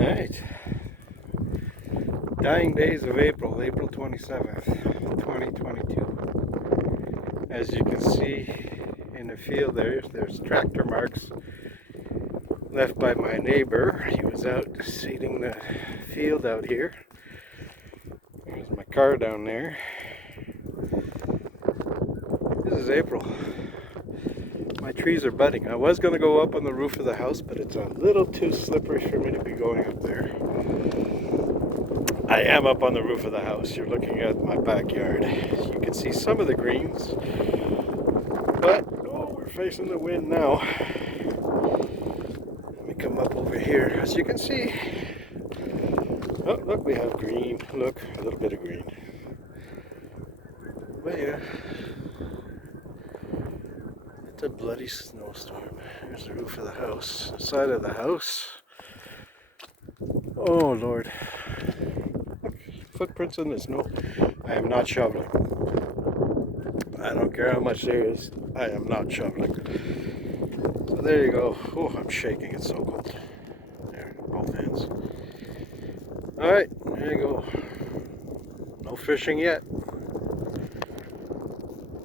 Alright, dying days of April, April 27th, 2022. As you can see in the field there's tractor marks left by my neighbor. He was out seeding the field out here. There's my car down there. This is April. My trees are budding. I was going to go up on the roof of the house, but it's a little too slippery for me to be going up there. I am up on the roof of the house. You're looking at my backyard. You can see some of the greens, but we're facing the wind now. Let me come up over here. As you can see, oh look, we have green. Look, a little bit of green. But yeah, it's a bloody snowstorm. Here's the roof of the house, the side of the house. Oh Lord. Footprints in the snow. I am not shoveling. I don't care how much there is. I am not shoveling. So there you go. Oh, I'm shaking. It's so cold. There, both hands. Alright, there you go. No fishing yet.